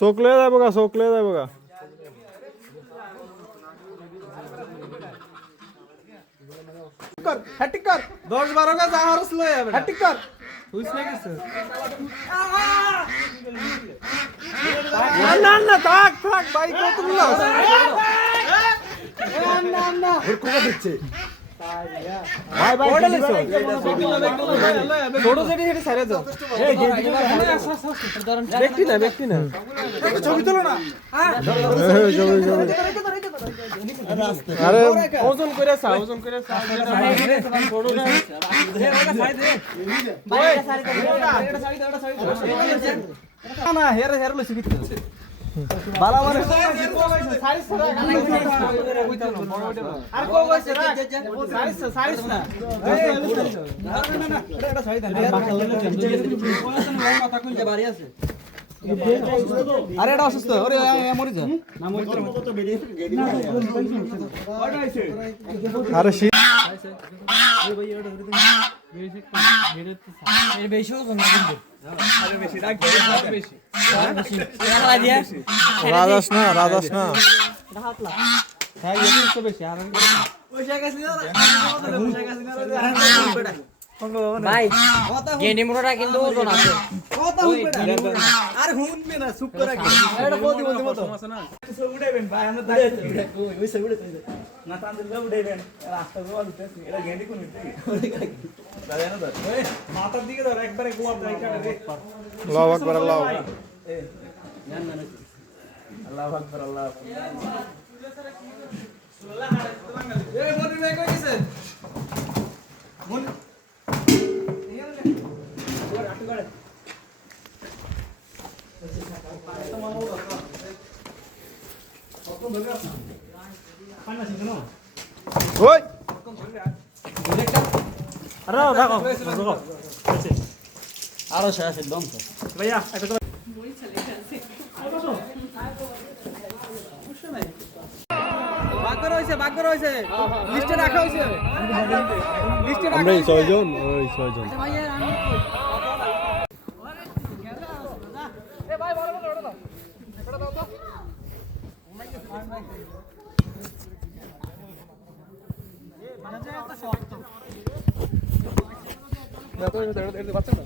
सोकले जाय बघा सोकले जाय बघा हॅटिक कर 10-12 का जाहारच लय हॅटिक कर हुईस नाही की सर ना ताक ताक बाईक को तुम लो ना हुरकुगा दिচ্ছে बाय बाय छोड़ो सेटी सेटी सारे जाओ ব্যক্তি না ছবি তোলো না আরে ওজন করে চা ছোড়ো না না হেরে হেরে লসি কিতে বালা মানে সারিস আর কো কইছে না সারিস না না এটা সাইড দেন কথা কইতে বাড়ি আছে আরে এটা অসুস্থ ওরে মরে যা না মরে কত বেরিয়ে আরে শি এই ভাই এটা ধরে তুমি বেশি ওজন না কিন্তু আরে বেশি ডাক বেশি রাজাস না হাতলা হ্যাঁ এই তো বেশি আর পয়সা গাছ নিও না ভাই গেন্ডি মুড়াটা কিন্তু ওজন আছে কত হুনবে আর হুনবে না চুপ করে রাখি এটা বলদি মতো সব উড়াইবেন ভাই আমরা দাঁড়িয়ে ওই সব উড়াইতে না তান্দের সব উড়াইবেন রাস্তা গোয়া দিতে এটা গেন্ডি কোন দিতে দাঁড়ায় না ধর ওই মাথার দিকে ধর একবারে গোয়া ট্রাই করে রে আল্লাহু আকবার আল্লাহু আকবার আল্লাহু আকবার আল্লাহু আকবার এই বডি ভাই কই গেছে মন ওই আরে দেখো আরো শেষ একদম তো ভাইয়া এটা তো বই চলে গেছে ভাগ্য রইছে লিস্টে রাখা হইছে আমরা 6 জন ওই 6 জন এ ভাই বড় বড় ওটা দাও তো এ মানে যে এত শক্ত দেখো এটা বাচ্চা না